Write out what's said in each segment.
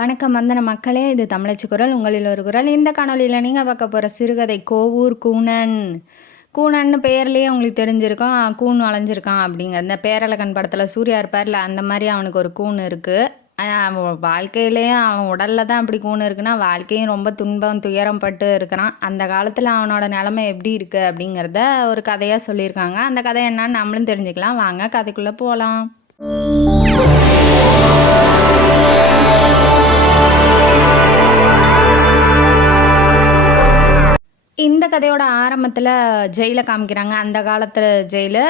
வணக்கம் வந்தன மக்களே, இது தமிழச்சி குரல், உங்களில் ஒரு குரல். இந்த காணொலியில் நீங்கள் பார்க்க போகிற சிறுகதை கோவூர் கூனன். கூனன்னு பெயர்லேயே உங்களுக்கு தெரிஞ்சிருக்கும், கூன் வளைஞ்சிருக்கான் அப்படிங்கிற. இந்த பேரழகன் படத்தில் சூர்யா இருப்பார்ல, அந்த மாதிரி அவனுக்கு ஒரு கூன் இருக்குது. அவன் வாழ்க்கையிலேயே அவன் உடலில் தான் அப்படி கூன் இருக்குன்னா, வாழ்க்கையும் ரொம்ப துன்பம் துயரம் பட்டு இருக்கிறான். அந்த காலத்தில் அவனோட நிலமை எப்படி இருக்குது அப்படிங்கிறத ஒரு கதையாக சொல்லியிருக்காங்க. அந்த கதை என்னன்னு நம்மளும் தெரிஞ்சுக்கலாம். வாங்க கதைக்குள்ளே போகலாம். இந்த கதையோட ஆரம்பத்தில் ஜெயிலை காமிக்கிறாங்க. அந்த காலத்தில் ஜெயிலு,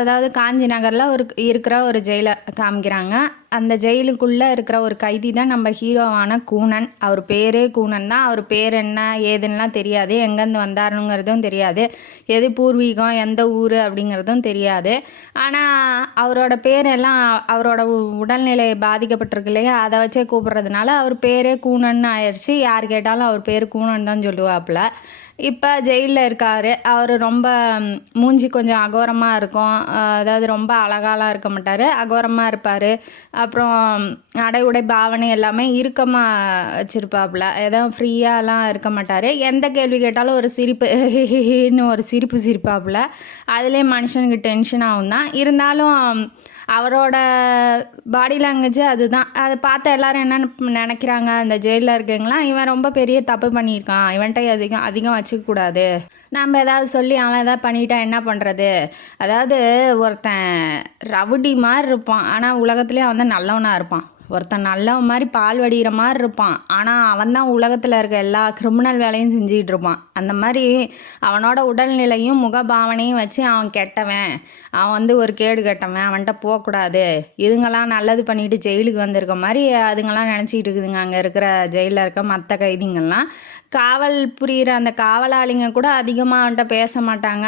அதாவது காஞ்சி நகரில் இருக்கிற ஒரு ஜெயிலை காமிக்கிறாங்க. அந்த ஜெயிலுக்குள்ளே இருக்கிற ஒரு கைதி தான் நம்ம ஹீரோவான கூனன். அவர் பேரே கூனன் தான். அவர் பேர் என்ன ஏதுன்னெலாம் தெரியாது, எங்கேருந்து வந்தாருங்கிறதும் தெரியாது, எது பூர்வீகம் எந்த ஊர் அப்படிங்கிறதும் தெரியாது. ஆனால் அவரோட பேரெல்லாம் அவரோட உடல்நிலை பாதிக்கப்பட்டிருக்கு இல்லையா, அதை வச்சே கூப்பிட்றதுனால அவர் பேரே கூனன் ஆயிடுச்சு. யார் கேட்டாலும் அவர் பேர் கூனன் தான் சொல்லுவாப்புல. இப்போ ஜெயிலில் இருக்கார். அவர் ரொம்ப மூஞ்சி கொஞ்சம் அகோரமாக இருக்கும், அதாவது ரொம்ப அழகாலாம் இருக்க மாட்டார், அகோரமாக இருப்பார். அப்புறம் அடை உடை பாவனை எல்லாமே இறுக்கமாக வச்சுருப்பாப்புல, எதுவும் ஃப்ரீயாலாம் இருக்க மாட்டார். எந்த கேள்வி கேட்டாலும் ஒரு சிரிப்பு ஒரு சிரிப்பாப்புல. அதுலேயே மனுஷனுக்கு டென்ஷன் ஆகும் தான். இருந்தாலும் அவரோட பாடி லாங்குவேஜ் அதுதான். அதை பார்த்த எல்லோரும் என்ன நினைக்கிறாங்க, அந்த ஜெயிலில் இருக்கீங்களாம், இவன் ரொம்ப பெரிய தப்பு பண்ணியிருக்கான், இவன்கிட்ட அதிகம் வச்சுக்கூடாது, நம்ம ஏதாவது சொல்லி அவன் எதாவது பண்ணிட்டா என்ன பண்ணுறது. அதாவது ஒருத்தன் ரவுடி மாதிரி இருப்பான், ஆனால் உலகத்துலேயே அவன் தான் நல்லவனாக இருப்பான். ஒருத்தன் நல்லவன் மாதிரி பால் வடிகிற மாதிரி இருப்பான், ஆனால் அவன் தான் உலகத்தில் இருக்க எல்லா கிரிமினல் வேலையும் செஞ்சுக்கிட்டு இருப்பான். அந்த மாதிரி அவனோட உடல்நிலையும் முகபாவனையும் வச்சு அவன் கெட்டவன், அவன் ஒரு கேடு கெட்டவன், அவன்கிட்ட போகக்கூடாது, இதுங்கெல்லாம் நல்லது பண்ணிட்டு ஜெயிலுக்கு வந்திருக்க மாதிரி அதுங்கெல்லாம் நினச்சிக்கிட்டு இருக்குதுங்க. அங்கே இருக்கிற ஜெயிலில் இருக்க மற்ற கைதிங்கள்லாம் காவல் புரிகிற அந்த காவலாளிங்க கூட அதிகமாக அவன்கிட்ட பேச மாட்டாங்க.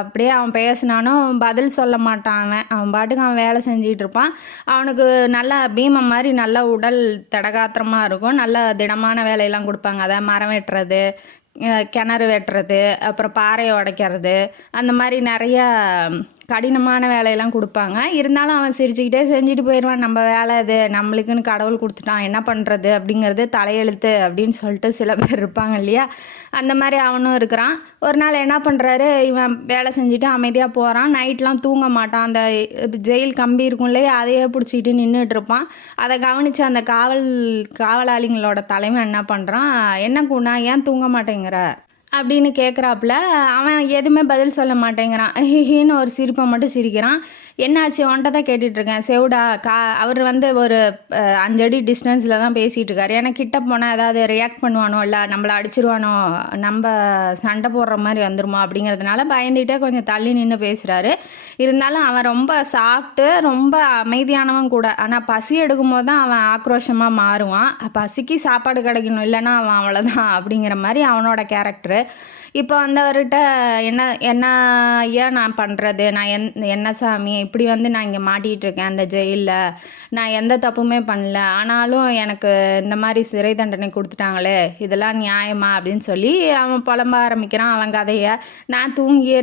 அப்படியே அவன் பேசினானும் பதில் சொல்ல மாட்டான். அவன் பாட்டுக்கு அவன் வேலை செஞ்சிகிட்டு இருப்பான். அவனுக்கு நல்லா பீமம் மாதிரி நல்ல உடல் தடகாத்திரமாக இருக்கும். நல்ல திடமான வேலையெல்லாம் கொடுப்பாங்க. அதாவது மரம் வெட்டுறது, கிணறு வெட்டுறது, அப்புறம் பாறையை உடைக்கிறது, அந்த மாதிரி நிறையா கடினமான வேலையெல்லாம் கொடுப்பாங்க. இருந்தாலும் அவன் சிரிச்சுக்கிட்டே செஞ்சுட்டு போயிடுவான். நம்ம வேலை இது, நம்மளுக்குன்னு கடவுள் கொடுத்துட்டான், என்ன பண்ணுறது அப்படிங்கிறது தலையெழுத்து அப்படின்னு சொல்லிட்டு சில பேர் இருப்பாங்க இல்லையா, அந்த மாதிரி அவனும் இருக்கிறான். ஒரு நாள் என்ன பண்ணுறாரு, இவன் வேலை செஞ்சுட்டு அமைதியாக போகிறான். நைட்லாம் தூங்க மாட்டான். அந்த ஜெயில் கம்பி இருக்கும் இல்லையா, அதையே பிடிச்சிக்கிட்டு நின்றுட்டு இருப்பான். அதை கவனித்து அந்த காவலாளிங்களோட தலைவன் என்ன பண்ணுறான், என்ன கூனா ஏன் தூங்க மாட்டேங்கிற அப்படின்னு கேட்குறாப்புல. அவன் எதுவுமே பதில் சொல்ல மாட்டேங்கிறான். ஹின்னு ஒரு சிரிப்பை மட்டும் சிரிக்கிறான். என்னாச்சு உன்ட்ட தான் கேட்டுட்ருக்கேன் செவுடா. அவர் ஒரு 5 அடி டிஸ்டன்ஸில் தான் பேசிகிட்டு இருக்காரு. எனக்கு கிட்ட போனால் ஏதாவது ரியாக்ட் பண்ணுவானோ, இல்லை நம்மளை அடிச்சிருவானோ, நம்ம சண்டை போடுற மாதிரி வந்துருமோ அப்படிங்கிறதுனால பயந்துகிட்டே கொஞ்சம் தள்ளி நின்று பேசுகிறாரு. இருந்தாலும் அவன் ரொம்ப சாப்பிட்டு ரொம்ப அமைதியானவன் கூட. ஆனால் பசி எடுக்கும் போது தான் அவன் ஆக்ரோஷமாக மாறுவான். பசிக்கு சாப்பாடு கிடைக்கணும், இல்லைன்னா அவன் அவ்வளோதான் அப்படிங்கிற மாதிரி அவனோட கேரக்டரு. இப்போ வந்தவர்கிட்ட என்ன ஐயா நான் பண்ணுறது, நான் என்ன சாமி இப்படி நான் இங்கே மாட்டிகிட்ருக்கேன் அந்த ஜெயிலில், நான் எந்த தப்புமே பண்ணல, ஆனாலும் எனக்கு இந்த மாதிரி சிறை தண்டனை கொடுத்துட்டாங்களே, இதெல்லாம் நியாயமா அப்படின்னு சொல்லி அவன் புலம்ப ஆரம்பிக்கிறான் அவன் கதையை. நான் தூங்கியே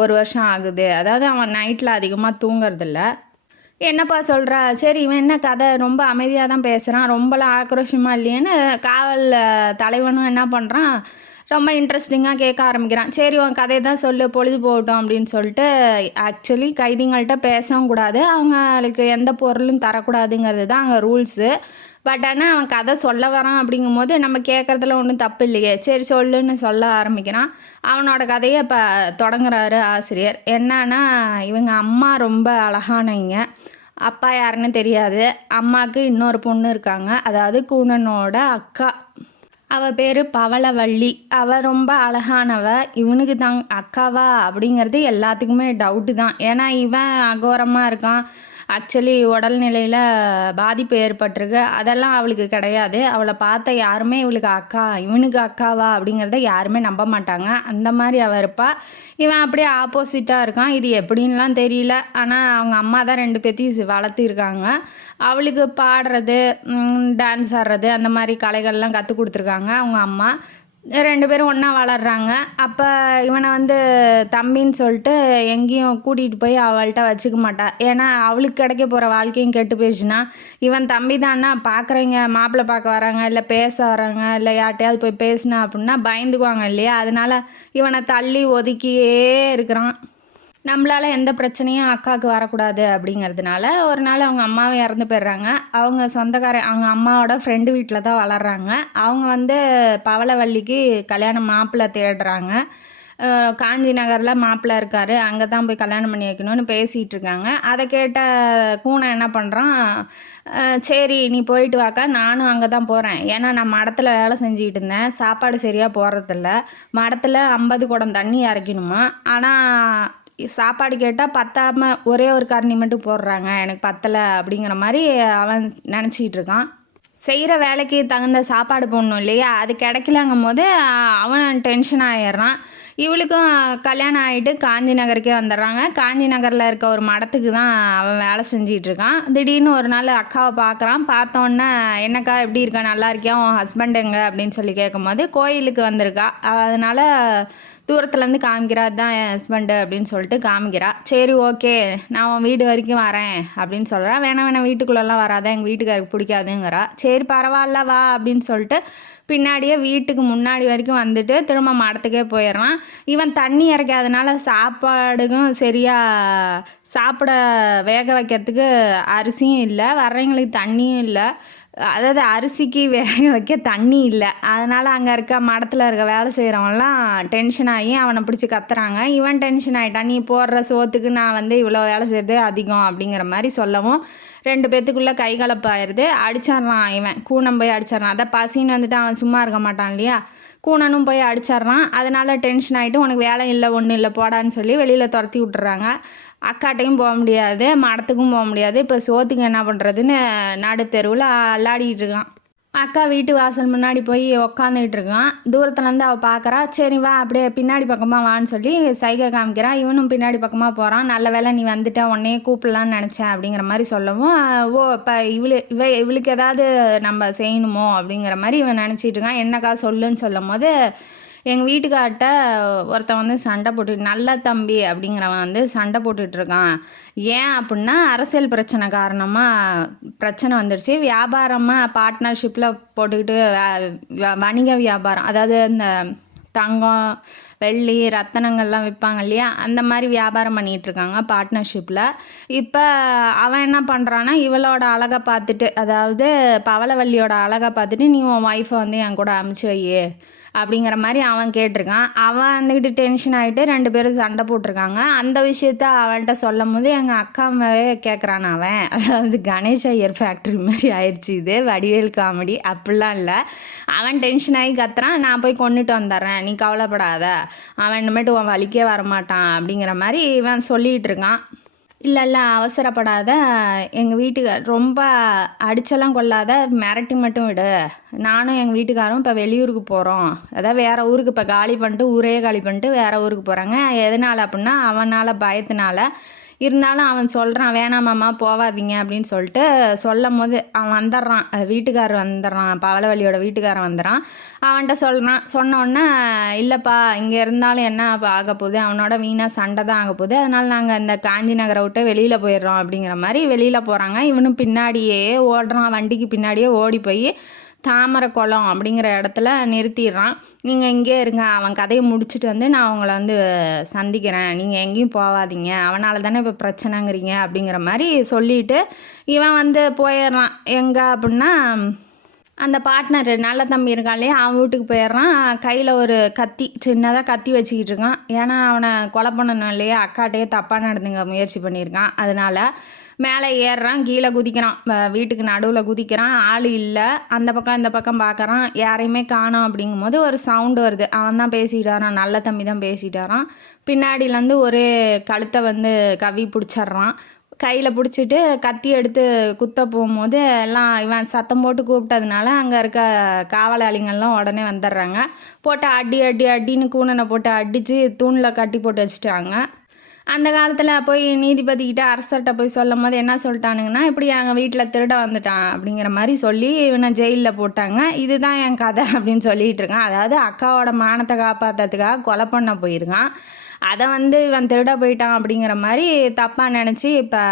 1 வருஷம் ஆகுது. அதாவது அவன் நைட்டில் அதிகமாக தூங்குறதில்ல. என்னப்பா சொல்கிறா, சரி இவன் என்ன கதை ரொம்ப அமைதியாக தான் பேசுகிறான், ரொம்பலாம் ஆக்ரோஷமாக இல்லையேன்னு காவல் தலைவனும் என்ன பண்ணுறான், ரொம்ப இன்ட்ரெஸ்டிங்காக கேட்க ஆரம்பிக்கிறான். சரி உன் கதையை தான் சொல்லு, பொழுது போகட்டும் அப்படின்னு சொல்லிட்டு. ஆக்சுவலி கைதிங்கள்கிட்ட பேசவும் கூடாது, அவங்களுக்கு எந்த பொருளும் தரக்கூடாதுங்கிறது தான் அங்கே ரூல்ஸு. பட் ஆனால் அவன் கதை சொல்ல வரான் அப்படிங்கும்போது நம்ம கேட்குறதுல ஒன்றும் தப்பு இல்லையே, சரி சொல்லுன்னு சொல்ல ஆரம்பிக்கிறான். அவனோட கதையை இப்போ தொடங்குறாரு ஆசிரியர். என்னன்னா, இவங்க அம்மா ரொம்ப அழகானவங்க, அப்பா யாருன்னு தெரியாது. அம்மாவுக்கு இன்னொரு பொண்ணு இருக்காங்க, அதாவது கூனனோட அக்கா. அவள் பேர் பவளவள்ளி. அவள் ரொம்ப அழகானவ. இவனுக்கு தான் அக்காவா அப்படிங்கிறது எல்லாத்துக்குமே டவுட்டு தான். ஏன்னா இவன் அகோரமாக இருக்கான். ஆக்சுவலி உடல்நிலையில் பாதிப்பு ஏற்பட்டிருக்கு, அதெல்லாம் அவளுக்கு கிடையாது. அவளை பார்த்த யாருமே இவளுக்கு இவனுக்கு அக்காவா அப்படிங்கிறத யாருமே நம்ப மாட்டாங்க. அந்த மாதிரி அவள் இருப்பாள். இவன் அப்படியே ஆப்போசிட்டாக இருக்கான். இது எப்படின்லாம் தெரியல, ஆனால் அவங்க அம்மா தான் 2 பேத்தையும் வளர்த்திருக்காங்க. அவளுக்கு பாடுறது, டான்ஸ் ஆடுறது, அந்த மாதிரி கலைகள்லாம் கற்றுக் கொடுத்துருக்காங்க அவங்க அம்மா. 2 பேரும் ஒன்றா வளர்றாங்க. அப்போ இவனை வந்து தம்பின்னு சொல்லிட்டு எங்கேயும் கூட்டிகிட்டு போய் அவள்கிட்ட வச்சுக்க மாட்டா. ஏன்னா அவளுக்கு கிடைக்க போகிற வாழ்க்கையும் கெட்டு போயிடுச்சுன்னா, இவன் தம்பி தான்னா பார்க்குறவங்க மாப்பிள்ளை பார்க்க வராங்க, இல்லை பேச வராங்க, இல்லை யார்கிட்டையாவது போய் பேசினா அப்படின்னா பயந்துக்குவாங்க இல்லையா? அதனால இவனை தள்ளி ஒதுக்கியே இருக்கிறான். நம்மளால் எந்த பிரச்சனையும் அக்காவுக்கு வரக்கூடாது அப்படிங்கிறதுனால ஒரு நாள் அவங்க அம்மாவும் இறந்து போயிடுறாங்க. அவங்க அவங்க அம்மாவோட ஃப்ரெண்டு வீட்டில் தான் வளர்கிறாங்க. அவங்க வந்து பவளவல்லிக்கு கல்யாணம் மாப்பிள்ளை தேடுறாங்க. காஞ்சி நகரில் மாப்பிள்ளை இருக்கார், அங்கே தான் போய் கல்யாணம் பண்ணி வைக்கணும்னு பேசிகிட்டு இருக்காங்க. அதை கேட்ட கூனை என்ன பண்ணுறான், சரி நீ போயிட்டு வாக்கா, நானும் அங்கே தான் போகிறேன். ஏன்னா நான் மடத்தில் வேலை செஞ்சுக்கிட்டு இருந்தேன், சாப்பாடு சரியாக போகிறதில்ல. மடத்தில் 50 குடம் தண்ணி இறக்கணுமா, ஆனால் சாப்பாடு கேட்டால் பத்தாமல் ஒரே ஒரு கரண்டி மட்டும் போடுறாங்க, எனக்கு பத்தலை அப்படிங்கிற மாதிரி அவன் நினச்சிக்கிட்டு இருக்கான். செய்கிற வேலைக்கு தகுந்த சாப்பாடு போடணும் இல்லையா, அது கிடைக்கலங்கும் போது அவன் டென்ஷன் ஆகிடுறான். இவளுக்கும் கல்யாணம் ஆகிட்டு காஞ்சி நகருக்கே வந்துடுறாங்க. காஞ்சி நகரில் இருக்க ஒரு மடத்துக்கு தான் அவன் வேலை செஞ்சிகிட்டு இருக்கான். திடீர்னு ஒரு நாள் அக்காவை பார்க்குறான். பார்த்தோன்னே என்னக்கா எப்படி இருக்கா, நல்லா இருக்கியா, உன் ஹஸ்பண்ட் எங்க அப்படின்னு சொல்லி கேட்கும்போது கோயிலுக்கு வந்திருக்கா. அதனால் தூரத்துலேருந்து காமிக்கிறா, தான் என் ஹஸ்பண்டு அப்படின்னு சொல்லிட்டு காமிக்கிறா. சரி ஓகே நான் உன் வீடு வரைக்கும் வரேன் அப்படின்னு சொல்கிறேன். வேணாம் வீட்டுக்குள்ளெல்லாம் வராத, எங்கள் வீட்டுக்காருக்கு பிடிக்காதுங்கிறா. சரி பரவாயில்ல வா அப்படின்னு சொல்லிட்டு பின்னாடியே வீட்டுக்கு முன்னாடி வரைக்கும் வந்துட்டு திரும்ப மடத்துக்கே போயிடுறான். இவன் தண்ணி இறக்காதனால சாப்பாடுக்கும் சரியாக சாப்பிட வேக வைக்கிறதுக்கு அரிசியும் இல்லை, வர்றவங்களுக்கு தண்ணியும் இல்லை. அதாவது அரிசிக்கு வேக வைக்க தண்ணி இல்லை. அதனால் அங்கே இருக்க மடத்தில் இருக்க வேலை செய்கிறவங்களாம் டென்ஷன் ஆகி அவனை பிடிச்சி கத்துறாங்க. இவன் டென்ஷன் ஆகிட்டான், நீ போடுற சோத்துக்கு நான் வந்து இவ்வளோ வேலை செய்கிறது அதிகம் அப்படிங்கிற மாதிரி சொல்லவும் 2 பேத்துக்குள்ளே கை கலப்பாயிருது. அடிச்சிட்றான் இவன், கூனம் போய் அடிச்சிட்றான். அதை பசின்னு வந்துட்டு அவன் சும்மா இருக்க மாட்டான் இல்லையா, கூனனும் போய் அடிச்சிட்றான். அதனால் டென்ஷன் ஆகிட்டு உனக்கு வேலை இல்லை ஒன்றும் இல்லை போடான்னு சொல்லி வெளியில் துரத்தி விட்டுறாங்க. அக்காட்டையும் போக முடியாது, மடத்துக்கும் போக முடியாது. இப்போ சோத்துக்கு என்ன பண்ணுறதுன்னு நடு தெருவில் அல்லாடிக்கிட்டு இருக்கான். அக்கா வீட்டு வாசல் முன்னாடி போய் உக்காந்துக்கிட்டு இருக்கான். தூரத்துலேருந்து அவள் பார்க்குறா. சரி வா அப்படியே பின்னாடி பக்கமாக வான்னு சொல்லி சைகை காமிக்கிறான். இவனும் பின்னாடி பக்கமாக போகிறான். நல்ல வேலை நீ வந்துட்ட, உன்னையே கூப்பிடலான்னு நினச்சேன் அப்படிங்கிற மாதிரி சொல்லவும், ஓ இப்போ இவளுக்கு ஏதாவது நம்ம செய்யணுமோ அப்படிங்கிற மாதிரி இவன் நினச்சிட்டு இருக்கான். என்னக்கா சொல்லுன்னு சொல்லும் போது எங்கள் வீட்டுக்கார்ட்ட ஒருத்தன் வந்து சண்டை நல்ல தம்பி அப்படிங்கிறவன் வந்து சண்டை போட்டுட்ருக்கான். ஏன் அப்படின்னா அரசியல் பிரச்சனை காரணமாக பிரச்சனை வந்துடுச்சு. வியாபாரமாக பார்ட்னர்ஷிப்பில் போட்டுக்கிட்டு வணிக வியாபாரம், அதாவது இந்த தங்கம் வெள்ளி ரத்தனங்கள்லாம் விற்பாங்க இல்லையா, அந்த மாதிரி வியாபாரம் பண்ணிகிட்ருக்காங்க பார்ட்னர்ஷிப்பில். இப்போ அவன் என்ன பண்ணுறான்னா இவளோட அழகை பார்த்துட்டு, அதாவது பவளவல்லியோட அழகை பார்த்துட்டு நீ உன் ஒய்ஃபை வந்து என் கூட அமுச்சு வையே அப்படிங்கிற மாதிரி அவன் கேட்டிருக்கான். அவன் வந்துக்கிட்டு டென்ஷன் ஆகிட்டு 2 பேரும் சண்டை போட்டிருக்காங்க. அந்த விஷயத்த அவன்கிட்ட சொல்லும் போது எங்கள் அக்காவே கேட்குறான் அவன். அதாவது கணேஷ் ஐயர் ஃபேக்ட்ரி மாதிரி ஆயிடுச்சு இது, வடிவேல் காமெடி அப்படிலாம் இல்லை. அவன் டென்ஷன் ஆகி கத்துறான், நான் போய் கொண்டுட்டு வந்துடுறேன் நீ கவலைப்படாத, அவன் இனிமேட்டு உன் வலிக்கே வரமாட்டான் அப்படிங்கிற மாதிரி இவன் சொல்லிகிட்டு இருக்கான். இல்லை அவசரப்படாத, எங்கள் வீட்டுக்கார் ரொம்ப அடிச்செல்லாம் கொள்ளாத, மிரட்டி மட்டும் விடு. நானும் எங்கள் வீட்டுக்காரும் இப்போ வெளியூருக்கு போகிறோம், அதாவது வேறு ஊருக்கு இப்போ காலி பண்ணிட்டு ஊரே காலி பண்ணிட்டு வேறு ஊருக்கு போகிறாங்க. எதனால் அப்படின்னா அவனால் பயத்தினால. இருந்தாலும் அவன் சொல்கிறான் வேணாமாம்மா போகாதீங்க அப்படின்னு சொல்லிட்டு சொல்லும் போது அவன் வந்துடுறான், வீட்டுக்காரர் வந்துடுறான், பவளவல்லியோட வீட்டுக்காரன் வந்துடுறான். அவன்கிட்ட சொன்னோடனே இல்லைப்பா இங்கே இருந்தாலும் என்ன ஆக போகுது, அவனோட வீணாக சண்டை தான் ஆக போகுது, அதனால் நாங்கள் இந்த காஞ்சி நகரை விட்டு வெளியில் போயிடுறோம் அப்படிங்கிற மாதிரி வெளியில் போகிறாங்க. இவனும் பின்னாடியே ஓடுறான், வண்டிக்கு பின்னாடியே ஓடி போய் தாமரை குளம் அப்படிங்கிற இடத்துல நிறுத்திடுறான். நீங்கள் இங்கே இருங்க, அவன் கதையை முடிச்சுட்டு வந்து நான் அவங்கள வந்து சந்திக்கிறேன், நீங்கள் எங்கேயும் போகாதீங்க, அவனால் தானே இப்போ பிரச்சனைங்கிறீங்க அப்படிங்கிற மாதிரி சொல்லிவிட்டு இவன் வந்து போயிடுறான். எங்கே அப்படின்னா அந்த பார்ட்னர் நல்ல தம்பி இருக்கான் இல்லையா, அவன் வீட்டுக்கு போயிடுறான். கையில் ஒரு கத்தி, சின்னதாக கத்தி வச்சுக்கிட்டு இருக்கான். ஏன்னா அவனை கொலை பண்ணணும் இல்லையா, அக்காட்டையே தப்பாக நடந்துங்க முயற்சி பண்ணியிருக்கான். அதனால் மேலே ஏறுறான், கீழே குதிக்கிறான், வீட்டுக்கு நடுவில் குதிக்கிறான். ஆள் இல்லை, அந்த பக்கம் இந்த பக்கம் பார்க்குறான், யாரையுமே காணோம். அப்படிங்கும் போது ஒரு சவுண்டு வருது. அவன் தான் பேசிட்டாரான், நல்ல தம்பி தான் பேசிட்டாரான். பின்னாடியிலேருந்து ஒரு கழுத்தை வந்து கவி பிடிச்சிட்றான். கையில் பிடிச்சிட்டு கத்தி எடுத்து குத்த போகும்போது எல்லாம் இவன் சத்தம் போட்டு கூப்பிட்டதுனால அங்கே இருக்க காவலாளிங்கள்லாம் உடனே வந்துடுறாங்க. போட்டு அடின்னு கூனனை போட்டு அடித்து தூணில் கட்டி போட்டு வச்சுட்டாங்க. அந்த காலத்தில் போய் நீதிபதிக்கிட்ட அரசர்கிட்ட போய் சொல்லும் போது என்ன சொல்லிட்டானுங்கன்னா, இப்படி எங்கள் வீட்டில் திருட வந்துட்டான் அப்படிங்கிற மாதிரி சொல்லி இவனை ஜெயிலில் போட்டாங்க. இதுதான் என் கதை அப்படின்னு சொல்லிகிட்டு இருக்கான். அதாவது அக்காவோட மானத்தை காப்பாற்றுறதுக்காக கொலை பண்ண போயிருக்கான். அதை இவன் திருட போயிட்டான் அப்படிங்கிற மாதிரி தப்பாக நினச்சி இப்போ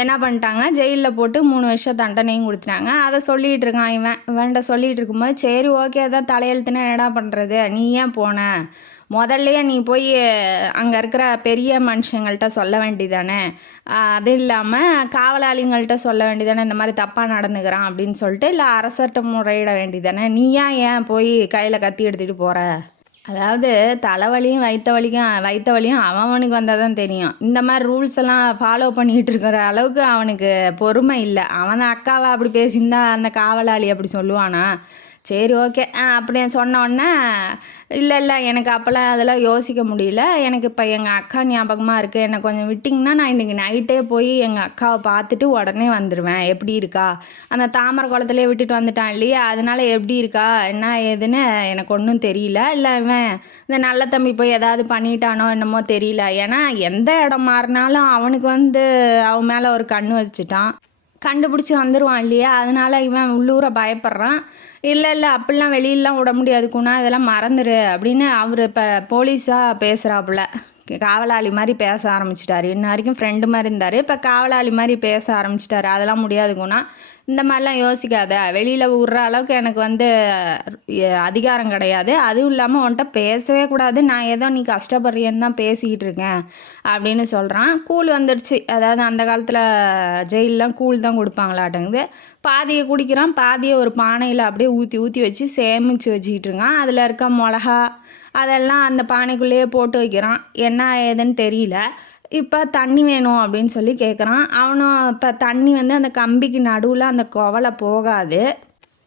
என்ன பண்ணிட்டாங்க, ஜெயிலில் போட்டு 3 வருஷம் தண்டனையும் கொடுத்துட்டாங்க. அதை சொல்லிகிட்டு இருக்கான். இவன்கிட்ட சொல்லிகிட்டு இருக்கும்போது, சரி ஓகே அதான் தலையெழுத்துனா என்னடா பண்ணுறது, நீ ஏன் போன, முதல்லையே நீ போய் அங்கே இருக்கிற பெரிய மனுஷங்கள்கிட்ட சொல்ல வேண்டியதானே, அது இல்லாமல் காவலாளிங்கள்கிட்ட சொல்ல வேண்டியதானே இந்த மாதிரி தப்பாக நடந்துக்கிறான் அப்படின்னு சொல்லிட்டு, இல்லை அரசர்கிட்ட முறையிட வேண்டியதானே, நீ ஏன் போய் கையில் கத்தி எடுத்துகிட்டு போகிற. அதாவது தலைவலியும் வயிற்று வலியும் அவனுக்கு வந்தால் தான் தெரியும். இந்த மாதிரி ரூல்ஸ் எல்லாம் ஃபாலோ பண்ணிக்கிட்டு இருக்கிற அளவுக்கு அவனுக்கு பொறுமை இல்லை. அவன் அக்காவை அப்படி பேசியிருந்தா அந்த காவலாளி அப்படி சொல்லுவானா. சரி ஓகே அப்படியே சொன்னோடனே, இல்லை எனக்கு அப்போல்லாம் அதெல்லாம் யோசிக்க முடியல, எனக்கு இப்போ எங்கள் அக்கா ஞாபகமாக இருக்குது, என்னை கொஞ்சம் விட்டிங்கன்னா நான் இன்றைக்கி நைட்டே போய் எங்கள் அக்காவை பார்த்துட்டு உடனே வந்துடுவேன், எப்படி இருக்கா, அந்த தாமரை குளத்துலேயே விட்டுட்டு வந்துட்டான் இல்லையா, அதனால் எப்படி இருக்கா என்ன ஏதுன்னு எனக்கு ஒன்றும் தெரியல, இல்லை இவன் இந்த நல்ல தம்பி போய் ஏதாவது பண்ணிட்டானோ என்னமோ தெரியல, ஏன்னா எந்த இடம் மாறினாலும் அவனுக்கு அவன் மேலே ஒரு கண்ணு வச்சுட்டான், கண்டுபிடிச்சி வந்துடுவான் இல்லையா, அதனால் இவன் உள்ளூரை பயப்படுறான். இல்லை அப்படிலாம் வெளியிலலாம் விட முடியாது குணா, இதெல்லாம் மறந்துடு அப்படின்னு அவர் இப்போ போலீஸாக பேசுகிறாப்புல, காவலாளி மாதிரி பேச ஆரம்பிச்சிட்டாரு. இன்ன வரைக்கும் ஃப்ரெண்டு மாதிரி இருந்தார், இப்போ காவலாளி மாதிரி பேச ஆரம்பிச்சிட்டாரு. அதெல்லாம் முடியாது குணா, இந்த மாதிரிலாம் யோசிக்காத, வெளியில் விட்ற அளவுக்கு எனக்கு அதிகாரம் கிடையாது, அதுவும் இல்லாமல் உன்கிட்ட பேசவே கூடாது, நான் ஏதோ நீ கஷ்டப்படுறியன்னு தான் பேசிக்கிட்டு இருக்கேன் அப்படின்னு சொல்கிறான். கூழ் வந்துடுச்சு, அதாவது அந்த காலத்தில் ஜெயிலெலாம் கூழ் தான் கொடுப்பாங்களாட்டங்குது. பாதியை குடிக்கிறான், பாதியை ஒரு பானையில் அப்படியே ஊற்றி வச்சு சேமித்து வச்சுக்கிட்டு இருக்கான். அதில் இருக்க மிளகா அதெல்லாம் அந்த பானைக்குள்ளேயே போட்டு வைக்கிறான். என்ன ஏதுன்னு தெரியல. இப்போ தண்ணி வேணும் அப்படின்னு சொல்லி கேட்குறான். அவனும் இப்போ தண்ணி அந்த கம்பிக்கு நடுவில் அந்த குவலை போகாது,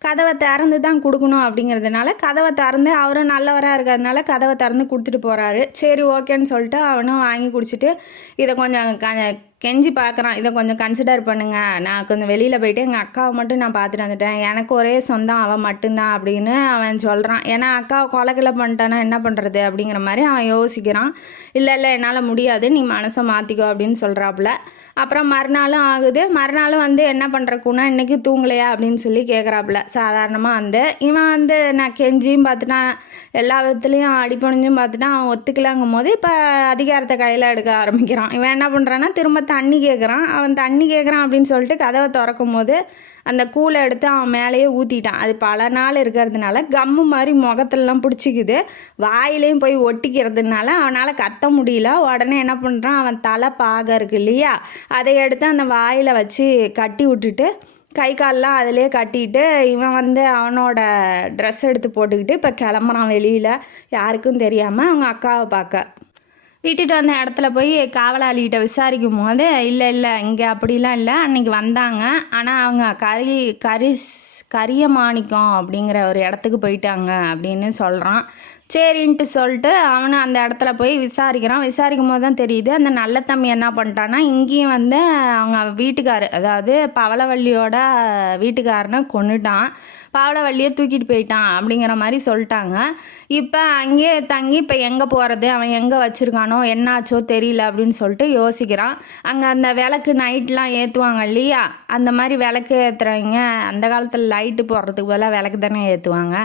கதவை திறந்து தான் கொடுக்கணும் அப்படிங்கிறதுனால கதவை திறந்து, அவரும் நல்லவராக இருக்கிறதுனால கதவை திறந்து கொடுத்துட்டு போகிறாரு. சரி ஓகேன்னு சொல்லிட்டு அவனும் வாங்கி குடிச்சிட்டு இதை கொஞ்சம் கெஞ்சி பார்க்குறான், இதை கொஞ்சம் கன்சிடர் பண்ணுங்கள், நான் கொஞ்சம் வெளியில் போயிட்டு எங்கள் அக்காவை மட்டும் நான் பார்த்துட்டு வந்துட்டேன், எனக்கு ஒரே சொந்தம் அவன் மட்டும்தான் அப்படின்னு அவன் சொல்கிறான். ஏன்னா அக்காவை கொலைக்கில பண்ணிட்டானா என்ன பண்ணுறது அப்படிங்கிற மாதிரி அவன் யோசிக்கிறான். இல்லை என்னால் முடியாது, நீ மனசை மாற்றிக்கோ அப்படின்னு சொல்கிறாப்புல. அப்புறம் மறுநாளும் ஆகுது. மறுநாளும் என்ன பண்ணுறக்குன்னா, இன்றைக்கி தூங்கலையா அப்படின்னு சொல்லி கேட்குறாப்புல. சாதாரணமாக இவன் நான் கெஞ்சியும் பார்த்துட்டான், எல்லா விதத்துலேயும் அடிப்பணிஞ்சும் பார்த்துட்டான். அவன் ஒத்துக்கலாங்கும் போது இப்போ அதிகாரத்தை கையில் எடுக்க ஆரம்பிக்கிறான். இவன் என்ன பண்ணுறான்னா, திரும்ப தண்ணி கேட்குறான். அவன் தண்ணி கேட்குறான் அப்படின்னு சொல்லிட்டு கதவை திறக்கும் போது அந்த கூலை எடுத்து அவன் மேலேயே ஊற்றிட்டான். அது பல நாள் இருக்கிறதுனால கம்மு மாதிரி முகத்துலலாம் பிடிச்சிக்குது, வாயிலையும் போய் ஒட்டிக்கிறதுனால அவனால் கத்த முடியல. உடனே என்ன பண்ணுறான், அவன் தலை பாக இருக்கு இல்லையா, அதை எடுத்து அந்த வாயில் வச்சு கட்டி விட்டுட்டு கை காலெலாம் அதிலே கட்டிட்டு இவன் அவனோட ட்ரெஸ் எடுத்து போட்டுக்கிட்டு இப்போ கிளம்புறான் வெளியில், யாருக்கும் தெரியாமல் அவங்க அக்காவை பார்க்க. விட்டுட்டு வந்த இடத்துல போய் காவலாளிகிட்ட விசாரிக்கும் போது, இல்லை இங்கே அப்படிலாம் இல்லை, அன்றைக்கி வந்தாங்க, ஆனால் அவங்க கரிய மாணிக்கம் அப்படிங்கிற ஒரு இடத்துக்கு போயிட்டாங்க அப்படின்னு சொல்கிறான். சரின்ட்டு சொல்லிட்டு அவனும் அந்த இடத்துல போய் விசாரிக்கிறான். விசாரிக்கும் போது தான் தெரியுது, அந்த நல்ல தம்பி என்ன பண்ணிட்டான்னா, இங்கேயும் அவங்க வீட்டுக்காரு, அதாவது பவளவள்ளியோட வீட்டுக்காரனை கொன்னுட்டான், பவளவள்ளியை தூக்கிட்டு போயிட்டான் அப்படிங்கிற மாதிரி சொல்லிட்டாங்க. இப்போ அங்கேயே தங்கி இப்போ எங்கே போகிறது, அவன் எங்கே வச்சுருக்கானோ என்னாச்சோ தெரியல அப்படின்னு சொல்லிட்டு யோசிக்கிறான். அங்கே அந்த விளக்கு நைட்லாம் ஏற்றுவாங்க இல்லையா, அந்த மாதிரி விளக்கு ஏற்றுறவங்க அந்த காலத்தில் லைட்டு போடுறதுக்கு பதிலாக விளக்கு தானே ஏற்றுவாங்க.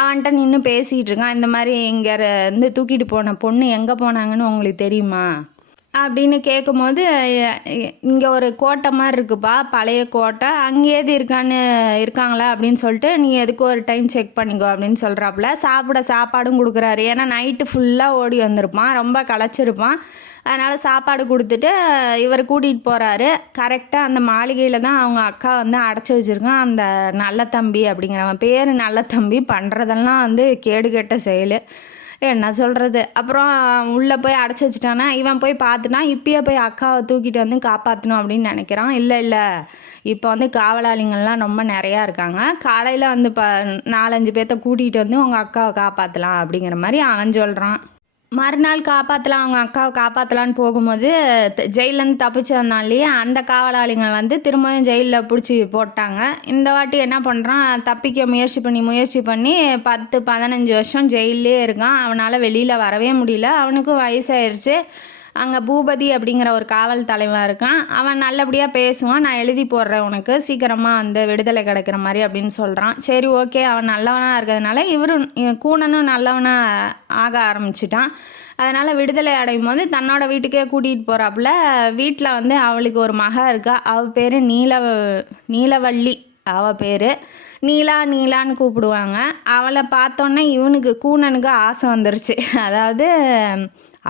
அவன்கிட்ட நின்று பேசிகிட்டு இருக்கான். இந்த மாதிரி இங்கே தூக்கிட்டு போன பொண்ணு எங்கே போனாங்கன்னு உங்களுக்கு தெரியுமா அப்படின்னு கேட்கும்போது, இங்கே ஒரு கோட்டை மாதிரி இருக்குப்பா, பழைய கோட்டை, அங்கே ஏது இருக்காங்களா அப்படின்னு சொல்லிட்டு நீ எதுக்கு ஒரு டைம் செக் பண்ணிக்கோ அப்படின்னு சொல்கிறாப்புல. சாப்பாடும் கொடுக்குறாரு. ஏன்னா நைட்டு ஃபுல்லாக ஓடி வந்திருப்பான், ரொம்ப களைச்சிருப்பான், அதனால் சாப்பாடு கொடுத்துட்டு இவர் கூட்டிகிட்டு போகிறாரு. கரெக்டாக அந்த மாளிகையில் தான் அவங்க அக்கா அடைச்சி வச்சுருக்கான் அந்த நல்ல தம்பி அப்படிங்கிறவன். பேர் நல்ல தம்பி, பண்ணுறதெல்லாம் கேடு கெட்ட செயல், என்ன சொல்கிறது. அப்புறம் உள்ளே போய் அடைச்சி வச்சுட்டானா, இவன் போய் பார்த்துட்டான். இப்பயே போய் அக்காவை தூக்கிட்டு காப்பாற்றணும் அப்படின்னு நினைக்கிறான். இல்லை இப்போ காவலாளிங்கள்லாம் ரொம்ப நிறையா இருக்காங்க, காலையில் 4-5 பேர்த்த கூட்டிகிட்டு உங்கள் அக்காவை காப்பாற்றலாம் அப்படிங்கிற மாதிரி அவன் சொல்கிறான். மறுநாள் காப்பாற்றலாம், அவங்க அக்காவை காப்பாற்றலான்னு போகும்போது ஜெயிலேருந்து தப்பிச்சு வந்தான் இல்லையா, அந்த காவலாளிகள் திரும்பவும் ஜெயிலில் பிடிச்சி போட்டாங்க. இந்த வாட்டி என்ன பண்ணுறான், தப்பிக்க முயற்சி பண்ணி 10-15 வருஷம் ஜெயிலே இருக்கான். அவனால் வெளியில் வரவே முடியல, அவனுக்கும் வயசாயிருச்சு. அங்கே பூபதி அப்படிங்கிற ஒரு காவல் தலைவன் இருக்கான். அவன் நல்லபடியாக பேசுவான். நான் எழுதி போடுறேன் உனக்கு, சீக்கிரமாக வந்து விடுதலை கிடைக்கிற மாதிரி அப்படின்னு சொல்கிறான். சரி ஓகே, அவன் நல்லவனாக இருக்கிறதுனால கூணனும் நல்லவனாக ஆக ஆரம்பிச்சிட்டான். அதனால் விடுதலை அடையும் போது தன்னோட வீட்டுக்கே கூட்டிகிட்டு போகிறாப்புல. வீட்டில் வந்து அவளுக்கு ஒரு மக இருக்கா. அவள் பேர் நீலவள்ளி. அவள் பேர் நீலான்னு கூப்பிடுவாங்க. அவளை பார்த்தோன்னே கூணனுக்கு ஆசை வந்துருச்சு. அதாவது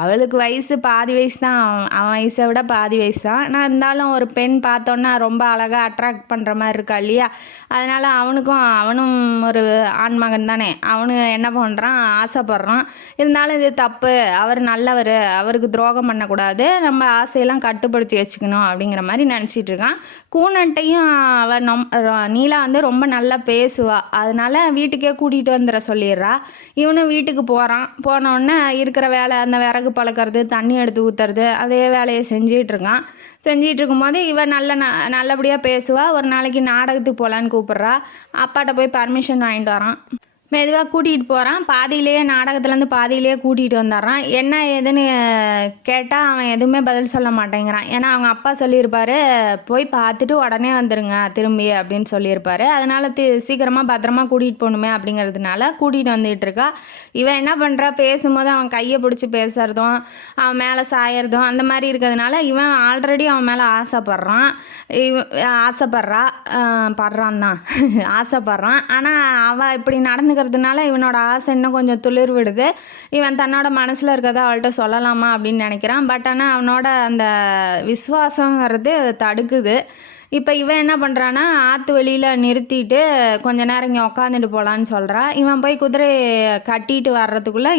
அவளுக்கு வயசு பாதி வயசு தான், அவன் வயசை விட பாதி வயசு தான். ஆனால் இருந்தாலும் ஒரு பெண் பார்த்தோன்னா ரொம்ப அழகாக அட்ராக்ட் பண்ணுற மாதிரி இருக்கா இல்லையா? அதனால் அவனும் ஒரு ஆண்மகன் தானே, அவனு என்ன பண்ணுறான், ஆசைப்படுறான். இருந்தாலும் இது தப்பு, அவர் நல்லவர், அவருக்கு துரோகம் பண்ணக்கூடாது, நம்ம ஆசையெல்லாம் கட்டுப்படுத்தி வச்சுக்கணும் அப்படிங்கிற மாதிரி நினச்சிட்டு இருக்கான். கூணன்ட்டையும் நீலா வந்து ரொம்ப நல்லா பேசுவா. அதனால் வீட்டுக்கே கூட்டிகிட்டு வந்துட சொல்லிடுறா. இவனும் வீட்டுக்கு போகிறான். போனோடனே இருக்கிற வேலை, அந்த விறகு பழக்கிறது, தண்ணி எடுத்து ஊற்றுறது, அதே வேலையை செஞ்சிட்டு இருக்கும்போது இவன் நல்லபடியாக பேசுவா. ஒரு நாளைக்கு நாடகத்துக்கு போகலான்னு கூப்பிட்றா. அப்பாட்ட போய் பர்மிஷன் வாங்கிட்டு வரான். மெதுவாக கூட்டிகிட்டு போகிறான். நாடகத்துலேருந்து பாதியிலேயே கூட்டிகிட்டு வந்துடுறான். என்ன ஏதுன்னு கேட்டால் அவன் எதுவுமே பதில் சொல்ல மாட்டேங்கிறான். ஏன்னா அவங்க அப்பா சொல்லியிருப்பார், போய் பார்த்துட்டு உடனே வந்துடுங்க திரும்பி அப்படின்னு சொல்லியிருப்பார். அதனால் சீக்கிரமாக பத்திரமா கூட்டிகிட்டு போகணுமே அப்படிங்கிறதுனால கூட்டிகிட்டு வந்துகிட்டு இருக்கா. இவன் என்ன பண்ணுறா, பேசும்போது அவன் கையை பிடிச்சி பேசுகிறதும் அவன் மேலே சாயறதும் அந்த மாதிரி இருக்கிறதுனால இவன் ஆல்ரெடி அவன் மேலே ஆசைப்பட்றான். ஆனால் அவள் இப்படி நடந்துக்கிறதுனால இவனோட ஆசை இன்னும் கொஞ்சம் துளிர் விடுது. இவன் தன்னோட மனசில் இருக்கிறத அவள்கிட்ட சொல்லலாமா அப்படின்னு நினைக்கிறான். பட் ஆனால் அவனோட அந்த விசுவாசங்கிறது தடுக்குது. இப்போ இவன் என்ன பண்ணுறான்னா, ஆற்று வெளியில் நிறுத்திட்டு கொஞ்ச நேரம் இங்கே உக்காந்துட்டு போகலான்னு சொல்கிறா. இவன் போய் குதிரையை கட்டிட்டு வர்றதுக்குள்ளே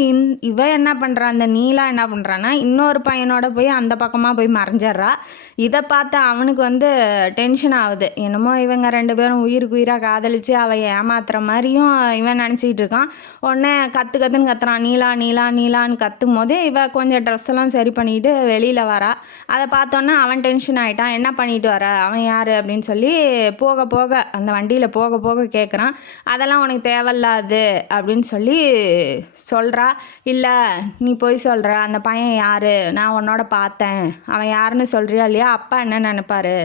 இவன் என்ன பண்ணுறான், அந்த நீலா என்ன பண்ணுறான்னா இன்னொரு பையனோட போய் அந்த பக்கமாக போய் மறைஞ்சிட்றா. இதை பார்த்து அவனுக்கு வந்து டென்ஷன் ஆகுது. என்னமோ இவங்க 2 பேரும் உயிருக்கு உயிராக காதலித்து அவன் ஏமாத்துற மாதிரியும் இவன் நினச்சிக்கிட்டு இருக்கான். உடனே கத்துன்னு கத்துறான். நீலான்னு கத்தும் போது இவன் கொஞ்சம் ட்ரெஸ் எல்லாம் சரி பண்ணிட்டு வெளியில் வரா. அதை பார்த்தோன்னா அவன் டென்ஷன் ஆகிட்டான். என்ன பண்ணிட்டு வர, அவன் யார் அப்படின்னு சொல்லி போக அந்த வண்டியில் போக கேட்குறான். அதெல்லாம் உனக்கு தேவையில்லாது அப்படின்னு சொல்லி சொல்கிறா. இல்லை நீ போய் சொல்கிற, அந்த பையன் யார், நான் உன்னோட பார்த்தேன், அவன் யாருன்னு சொல்கிறியா இல்லையா, அப்பா என்ன நினைப்பாரு.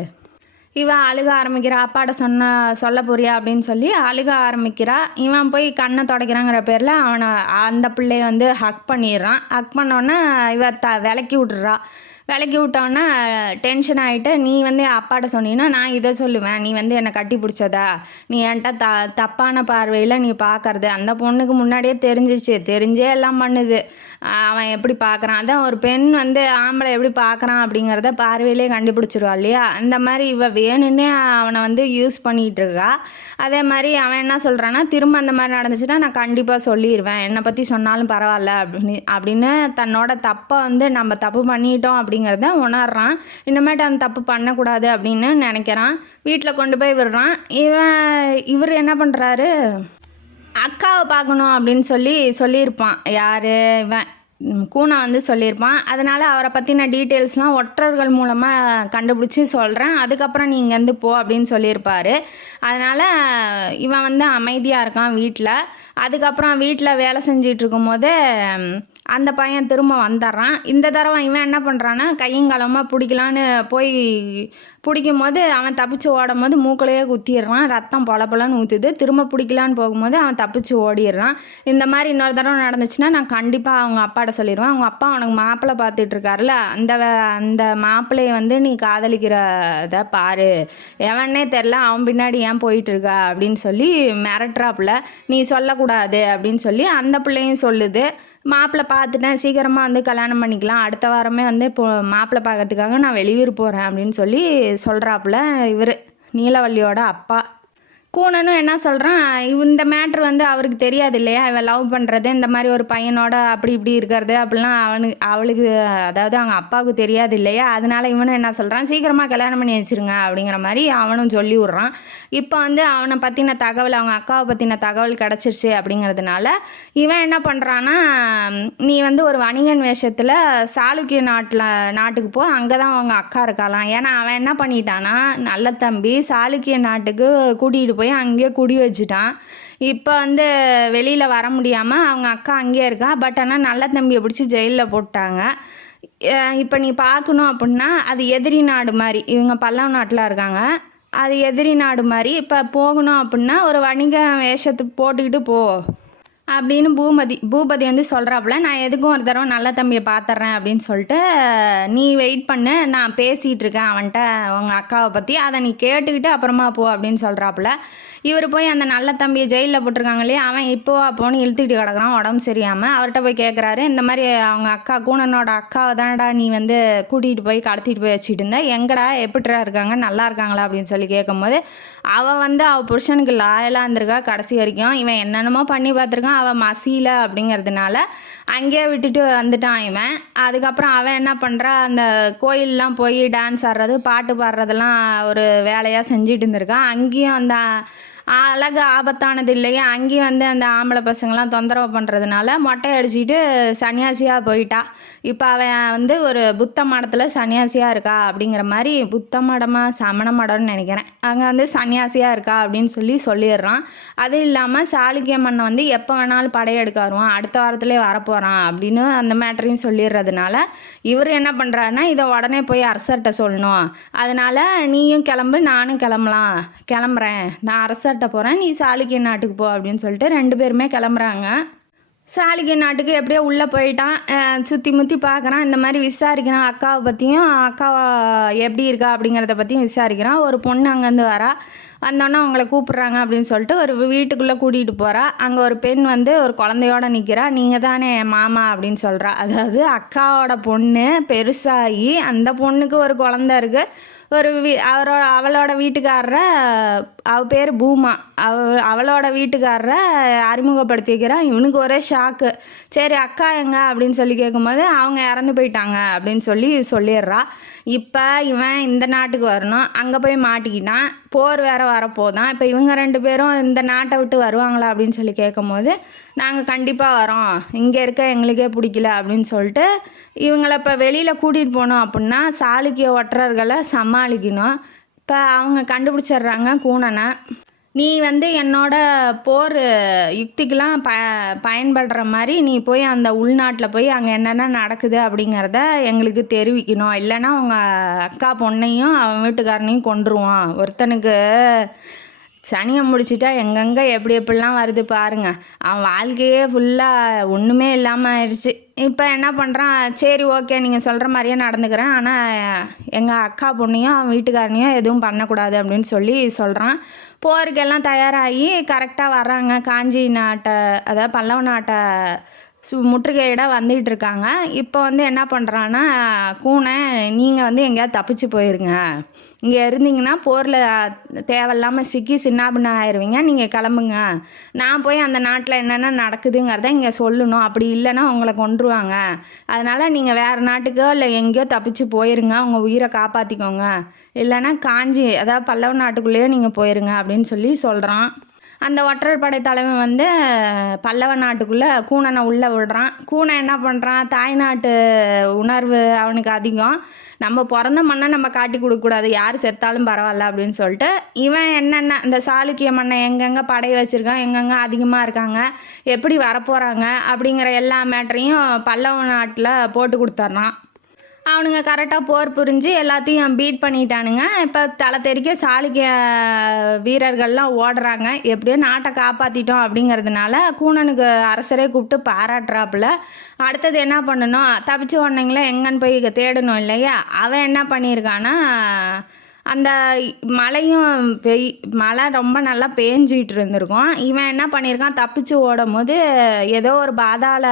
இவன் அழுக ஆரம்பிக்கிறா. அப்பாட்ட சொல்ல போறியா அப்படின்னு சொல்லி அழுக ஆரம்பிக்கிறா. இவன் போய் கண்ணை துடைக்கிறாங்கிற பேரில் அந்த பிள்ளைய வந்து ஹக் பண்ணிடுறான். ஹக் பண்ணோன்னே இவ விலக்கி விட்டோன்னா டென்ஷன் ஆகிட்டு, நீ வந்து அப்பாட்ட சொன்னீன்னா நான் இதை சொல்லுவேன், நீ வந்து என்னை கட்டி பிடிச்சதா, நீ என்கிட்ட தப்பான பார்வையில் நீ பார்க்கறது, அந்த பொண்ணுக்கு முன்னாடியே தெரிஞ்சே எல்லாம் பண்ணுது, அவன் எப்படி பார்க்குறான், அதான் ஒரு பெண் வந்து ஆம்பளை எப்படி பார்க்குறான் அப்படிங்கிறத பார்வையிலே கண்டுபிடிச்சிருவா இல்லையா. அந்த மாதிரி இவ வேணுன்னே அவனை வந்து யூஸ் பண்ணிகிட்டு இருக்கா. அதே மாதிரி அவன் என்ன சொல்கிறான்னா, திரும்ப அந்த மாதிரி நடந்துச்சுன்னா நான் கண்டிப்பாக சொல்லிடுவேன், என்னை பற்றி சொன்னாலும் பரவாயில்ல அப்படின்னு தன்னோட தப்பை வந்து நம்ம தப்பு பண்ணிட்டோம் அப்படிங்கிறத உணர்றான். இனிமேட்டு அந்த தப்பு பண்ணக்கூடாது அப்படின்னு நினைக்கிறான். வீட்டில் கொண்டு போய் விடுறான். இவர் என்ன பண்ணுறாரு, அக்காவை பார்க்கணும் அப்படின்னு சொல்லியிருப்பான். யார், இவன் கூனா வந்து சொல்லியிருப்பான். அதனால் அவரை பற்றின டீட்டெயில்ஸ்லாம் ஒற்றர்கள் மூலமாக கண்டுபிடிச்சி சொல்கிறேன், அதுக்கப்புறம் நீ இங்கேருந்து போ அப்படின்னு சொல்லியிருப்பார். அதனால் இவன் வந்து அமைதியாக இருக்கான் வீட்டில். அதுக்கப்புறம் வீட்டில் வேலை செஞ்சிட்டு இருக்கும்போது அந்த பையன் திரும்ப வந்துடுறான். இந்த தடவை இவன் என்ன பண்ணுறான்னா, கையங்காலமாக பிடிக்கலான்னு போய் பிடிக்கும் போது அவன் தப்பிச்சு ஓடும் போது மூக்கிலேயே குத்திடுறான். ரத்தம் பொலன்னு ஊற்றுது. திரும்ப பிடிக்கலான்னு போகும்போது அவன் தப்பிச்சு ஓடிடுறான். இந்த மாதிரி இன்னொரு தடவை நடந்துச்சுன்னா நான் கண்டிப்பாக அவங்க அப்பாட்ட சொல்லிடுவேன். அவங்க அப்பா அவனுக்கு மாப்பிள்ளை பார்த்துட்ருக்காருல, அந்த மாப்பிள்ளையை வந்து நீ காதலிக்கிறத பாரு, எவனே தெரில, அவன் பின்னாடி ஏன் போயிட்டுருக்கா அப்படின்னு சொல்லி மிரட்டுறாப்புல. நீ சொல்லக்கூடாது அப்படின்னு சொல்லி அந்த பிள்ளையும் சொல்லுது. மாப்பிள்ளை பார்த்துட்டேன், சீக்கிரமாக வந்து கல்யாணம் பண்ணிக்கலாம், அடுத்த வாரமே வந்து இப்போ மாப்பிள்ளை பார்க்கறதுக்காக நான் வெளியூர் போகிறேன் அப்படின்னு சொல்லி சொல்கிறாப்புல இவர் நீலவள்ளியோட அப்பா. கூணனும் என்ன சொல்கிறான், இந்த மேட்ரு வந்து அவருக்கு தெரியாது இல்லையா, இவன் லவ் பண்ணுறது, இந்த மாதிரி ஒரு பையனோட அப்படி இப்படி இருக்கிறது அப்படிலாம் அவளுக்கு அதாவது அவங்க அப்பாவுக்கு தெரியாது இல்லையா. அதனால் இவனும் என்ன சொல்கிறான், சீக்கிரமாக கல்யாணம் பண்ணி வச்சுருங்க அப்படிங்கிற மாதிரி அவனும் சொல்லி விட்றான். இப்போ வந்து அவனை பற்றின தகவல், அவங்க அக்காவை பற்றின தகவல் கிடச்சிருச்சு அப்படிங்கிறதுனால இவன் என்ன பண்ணுறான்னா, நீ வந்து ஒரு வணிகன் வேஷத்தில் சாளுக்கிய நாட்டுக்கு போ, அங்கே தான் அவங்க அக்கா இருக்கலாம். ஏன்னா அவன் என்ன பண்ணிட்டான்னா, நல்ல தம்பி சாளுக்கிய நாட்டுக்கு கூட்டிகிட்டு போய் அங்கேயே குடி வச்சுட்டான். இப்போ வந்து வெளியில் வர முடியாமல் அவங்க அக்கா அங்கேயே இருக்கா. பட் ஆனால் நல்ல தம்பியை பிடிச்சி ஜெயிலில் போட்டாங்க. இப்போ நீ பார்க்கணும் அப்படின்னா அது எதிரி நாடு மாதிரி, இவங்க பல்லவ நாட்டில் இருக்காங்க. அது எதிரி நாடு மாதிரி. இப்போ போகணும் அப்படின்னா ஒரு வணிக வேஷத்தை போட்டுக்கிட்டு போ அப்படின்னு பூபதி வந்து சொல்கிறாப்புல. நான் எதுக்கும் ஒரு தடவை நல்ல தம்பியை பார்த்துட்றேன் அப்படின்னு சொல்லிட்டு, நீ வெயிட் பண்ணு, நான் பேசிகிட்டு இருக்கேன் அவன்கிட்ட உங்கள் அக்காவை பற்றி, அதை நீ கேட்டுக்கிட்டு அப்புறமா போ அப்படின்னு சொல்கிறாப்புல. இவர் போய் அந்த நல்ல தம்பியை ஜெயிலில் போட்டிருக்காங்க இல்லையா, அவன் இப்போவா போன்னு இழுத்துக்கிட்டு கிடக்குறான் உடம்பு சரியாமல். அவர்கிட்ட போய் கேட்குறாரு, இந்த மாதிரி அவங்க அக்கா கூனனோட அக்காவை தானடா நீ வந்து கூட்டிகிட்டு போய் கடத்திட்டு போய் வச்சுட்டு இருந்த, எங்கடா எப்படிடா இருக்காங்க, நல்லா இருக்காங்களா அப்படின்னு சொல்லி கேட்கும்போது, அவள் வந்து அவள் புருஷனுக்கு லாயலாக இருந்திருக்கா கடைசி வரைக்கும். இவன் என்னென்னமோ பண்ணி பார்த்துருக்கான், அவன் மசியல அப்படிங்கிறதுனால அங்கேயே விட்டுட்டு வந்துட்டான் இவன். அதுக்கப்புறம் அவன் என்ன பண்ணுறா, அந்த கோயிலெலாம் போய் டான்ஸ் ஆடுறது பாட்டு பாடுறதெல்லாம் ஒரு வேலையாக செஞ்சுட்டு இருந்திருக்கான். அங்கேயும் அந்த அழகு ஆபத்தானது இல்லையா, அங்கேயும் வந்து அந்த ஆம்பளை பசங்கள்லாம் தொந்தரவு பண்ணுறதுனால மொட்டை அடிச்சுட்டு சன்னியாசியாக போயிட்டா. இப்போ அவன் வந்து ஒரு புத்த மடத்தில் சன்னியாசியாக இருக்கா அப்படிங்கிற மாதிரி, புத்த மடமாக சமண மடம்னு நினைக்கிறேன், அங்கே வந்து சன்னியாசியாக இருக்கா அப்படின்னு சொல்லிடுறான். அது இல்லாமல் சாளுக்கிய மன்னன் வந்து எப்போ வேணாலும் படையெடுக்க வருவான், அடுத்த வாரத்துலேயே வரப்போகிறான் அப்படின்னு அந்த மேட்டரையும் சொல்லிடுறதுனால இவர் என்ன பண்ணுறாருன்னா, இதை உடனே போய் அரசர்கிட்ட சொல்லணும், அதனால் நீயும் கிளம்பு நானும் கிளம்புறேன், நான் அரசர்கிட்ட போகிறேன், நீ சாளுக்கிய நாட்டுக்கு போ அப்படின்னு சொல்லிட்டு 2 பேருமே கிளம்புறாங்க. சாளுக்கிய நாட்டுக்கு எப்படியோ உள்ளே போயிட்டான். சுற்றி முற்றி பார்க்குறான், இந்த மாதிரி விசாரிக்கிறான் அக்காவை பற்றியும், அக்காவை எப்படி இருக்கா அப்படிங்கிறத பற்றியும் விசாரிக்கிறான். ஒரு பொண்ணு அங்கேருந்து வரா, வந்தோடனே அவங்கள கூப்பிட்றாங்க அப்படின்னு சொல்லிட்டு ஒரு வீட்டுக்குள்ளே கூட்டிகிட்டு போகிறா. அங்கே ஒரு பெண் வந்து ஒரு குழந்தையோட நிற்கிறா. நீங்கள் தானே மாமா அப்படின்னு சொல்கிறா. அதாவது அக்காவோட பொண்ணு பெருசாகி அந்த பொண்ணுக்கு ஒரு குழந்தை இருக்குது. ஒரு அவளோட வீட்டுக்காரரை, அவள் பேர் பூமா, அவளோட வீட்டுக்காரரை அறிமுகப்படுத்தி வைக்கிறான். இவனுக்கு ஒரே ஷாக்கு. சரி அக்கா எங்க அப்படின்னு சொல்லி கேட்கும்போது அவங்க இறந்து போயிட்டாங்க அப்படின்னு சொல்லிடுறா. இப்போ இவன் இந்த நாட்டுக்கு வரணும், அங்கே போய் மாட்டிக்கிட்டான், போர் வேறு வரப்போதான். இப்போ இவங்க 2 பேரும் இந்த நாட்டை விட்டு வருவாங்களா அப்படின்னு சொல்லி கேட்கும்போது, நாங்கள் கண்டிப்பாக வரோம், இங்கே இருக்க எங்களுக்கே பிடிக்கல அப்படின்னு சொல்லிட்டு இவங்களை இப்போ வெளியில் கூட்டிகிட்டு போனோம் அப்படின்னா சாளுக்கிய ஒற்றர்களை சமாளிக்கணும். இப்போ அவங்க கண்டுபிடிச்சிட்றாங்க கூனனை. நீ வந்து என்னோட போர் யுக்திக்கெலாம் பயன்படுற மாதிரி நீ போய் அந்த உள்நாட்டில் போய் அங்கே என்னென்ன நடக்குது அப்படிங்கிறத எங்களுக்கு தெரிவிக்கணும், இல்லைன்னா உங்கள் அக்கா பொண்ணையும் அவன் வீட்டுக்காரனையும் கொன்றுவான். ஒருத்தனுக்கு சனியை முடிச்சிட்டா எங்கெங்கே எப்படிலாம் வருது பாருங்கள். அவன் வாழ்க்கையே ஃபுல்லாக ஒன்றுமே இல்லாமல் ஆயிடுச்சு. இப்போ என்ன பண்ணுறான், சரி ஓகே நீங்கள் சொல்கிற மாதிரியே நடந்துக்கிறேன், ஆனால் எங்கள் அக்கா பொண்ணையும் அவன் வீட்டுக்காரனையும் எதுவும் பண்ணக்கூடாது அப்படின்னு சொல்கிறான். போருக்கெல்லாம் தயாராகி கரெக்டாக வர்றாங்க. காஞ்சி நாட்டை, அதாவது பல்லவ நாட்டை முற்றுகையிட வந்துகிட்டு இருக்காங்க. இப்போ வந்து என்ன பண்ணுறான்னா, கூனை நீங்கள் வந்து எங்கேயாவது தப்பிச்சு போயிருங்க, இங்கே இருந்தீங்கன்னா போரில் தேவையில்லாமல் சிக்கி சின்னாபின்ன ஆயிடுவீங்க, நீங்கள் கிளம்புங்க, நான் போய் அந்த நாட்டில் என்னென்ன நடக்குதுங்கிறத இங்கே சொல்லணும், அப்படி இல்லைன்னா உங்களை கொன்றுவாங்க, அதனால் நீங்கள் வேறு நாட்டுக்கோ இல்லை எங்கேயோ தப்பிச்சு போயிருங்க, உங்கள் உயிரை காப்பாற்றிக்கோங்க, இல்லைன்னா காஞ்சி அதாவது பல்லவ நாட்டுக்குள்ளேயோ நீங்கள் போயிருங்க அப்படின்னு சொல்கிறான். அந்த ஒற்றர் படை தலைவன் வந்து பல்லவ நாட்டுக்குள்ளே கூனனை உள்ளே விடுறான். கூனை என்ன பண்ணுறான், தாய்நாட்டு உணர்வு அவனுக்கு அதிகம், நம்ம பிறந்த மண்ணை நம்ம காட்டி கொடுக்கக்கூடாது, யார் செத்தாலும் பரவாயில்ல அப்படின்னு சொல்லிட்டு இவன் என்னென்ன இந்த சாளுக்கிய மண்ணை எங்கெங்கே படை வச்சுருக்கான், எங்கெங்கே அதிகமாக இருக்காங்க, எப்படி வரப்போகிறாங்க அப்படிங்கிற எல்லா மேட்டரையும் பல்லவ நாட்டில் போட்டு கொடுத்துட்றான். அவனுங்க கரெக்டாக போர் புரிஞ்சு எல்லாத்தையும் பீட் பண்ணிட்டானுங்க. இப்போ தலை தெறிக்க சாளுக்கிய வீரர்கள்லாம் ஓடுறாங்க. எப்படியோ நாட்டை காப்பாற்றிட்டோம் அப்படிங்கிறதுனால கூனனுக்கு அரசரே கூப்பிட்டு பாராட்டுறாப்புல. அடுத்தது என்ன பண்ணணும், தப்பிச்சு ஓடுனீங்களே எங்கன்னு போய் தேடணும் இல்லையா. அவன் என்ன பண்ணியிருக்கான்னா, அந்த மழை ரொம்ப நல்லா பேஞ்சிகிட்டு இருந்திருக்கும். இவன் என்ன பண்ணியிருக்கான், தப்பிச்சு ஓடும் போது ஏதோ ஒரு பாதாள,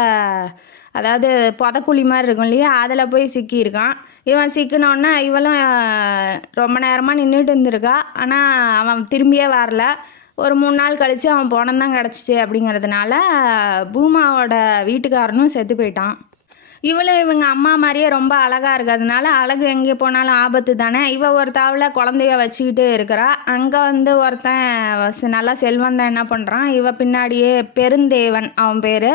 அதாவது புதக்குழி மாதிரி இருக்கும் இல்லையா, அதில் போய் சிக்கியிருக்கான். இவன் சிக்கினோன்னா இவளும் ரொம்ப நேரமாக நின்றுட்டு இருந்திருக்கா. ஆனால் அவன் திரும்பியே வரல. ஒரு 3 நாள் கழித்து அவன் பணம் தான் கிடச்சிச்சு அப்படிங்கிறதுனால பூமாவோட வீட்டுக்காரனும் செத்து போயிட்டான். இவங்க அம்மா மாதிரியே ரொம்ப அழகாக இருக்கிறதுனால அழகு எங்கே போனாலும் ஆபத்து தானே. ஒரு தாவில் குழந்தைய வச்சுக்கிட்டு இருக்கிறா. அங்கே வந்து ஒருத்தன் நல்லா செல்வந்தான் என்ன பண்ணுறான், பின்னாடியே பெருந்தேவன் அவன் பேர்,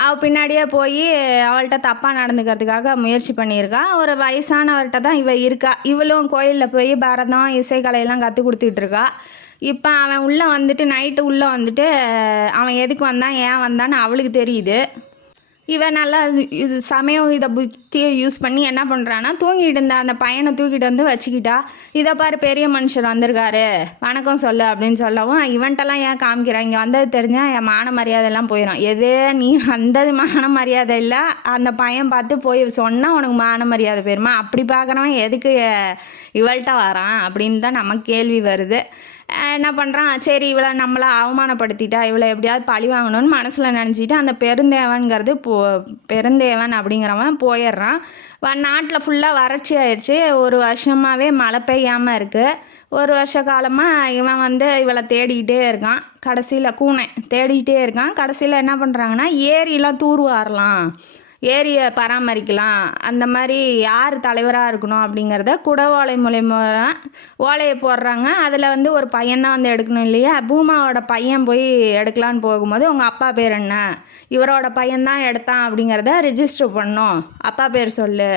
அவள் பின்னாடியே போய் அவள்கிட்ட தப்பாக நடந்துக்கிறதுக்காக முயற்சி பண்ணியிருக்கா. ஒரு வயசானவர்கிட்ட தான் இருக்கா. இவளும் கோயிலில் போய் பரதம் இசைக்கலையெல்லாம் கற்றுக் கொடுத்துட்டு இருக்கா. இப்போ அவன் நைட்டு உள்ளே வந்துட்டு அவன் எதுக்கு வந்தான் ஏன் வந்தான்னு அவளுக்கு தெரியுது. இவன் நல்லா இது சமயம் இதை புத்தியை யூஸ் பண்ணி என்ன பண்ணுறான்னா தூங்கிட்டு இருந்த அந்த பையனை தூக்கிட்டு வந்து வச்சுக்கிட்டா. இதை பாரு பெரிய மனுஷர் வந்திருக்காரு வணக்கம் சொல்லு அப்படின்னு சொல்லவும் இவன்ட்டெல்லாம் ஏன் காமிக்கிறான், இங்கே வந்தது தெரிஞ்சால் என் மான மரியாதையெல்லாம் போயிடும். எது நீ வந்தது மான மரியாதை இல்லை, அந்த பையன் பார்த்து போய் சொன்னால் உனக்கு மான மரியாதை போயிருமா, அப்படி பார்க்குறவன் எதுக்கு இவள்கிட்ட வரான் அப்படின்னு தான் நமக்கு கேள்வி வருது. என்ன பண்ணுறான், சரி இவளை நம்மளை அவமானப்படுத்திட்டா இவளை எப்படியாவது பழி வாங்கணும்னு மனசில் நினச்சிட்டு அந்த பெருந்தேவன்கிறது பெருந்தேவன் அப்படிங்கிறவன் போயிடுறான். நாட்டில் ஃபுல்லாக வறட்சி ஆயிடுச்சு. ஒரு வருஷமாகவே மழை பெய்யாமல் இருக்குது. ஒரு வருஷ காலமாக இவன் வந்து இவளை தேடிக்கிட்டே இருக்கான். கடைசியில் கூனை தேடிக்கிட்டே இருக்கான். கடைசியில் என்ன பண்ணுறாங்கன்னா ஏரியெலாம் தூர்வாரலாம், ஏரியை பராமரிக்கலாம், அந்த மாதிரி யார் தலைவராக இருக்கணும் அப்படிங்கிறத குடவோலை மூலயமா ஓலையை போடுறாங்க. அதில் வந்து ஒரு பையன்தான் வந்து எடுக்கணும் இல்லையா. பூமாவோட பையன் போய் எடுக்கலான்னு போகும்போது உங்கள் அப்பா பேர் என்ன, இவரோட பையன்தான் எடுத்தான் அப்படிங்கிறத ரிஜிஸ்டர் பண்ணோம், அப்பா பேர் சொல்லு.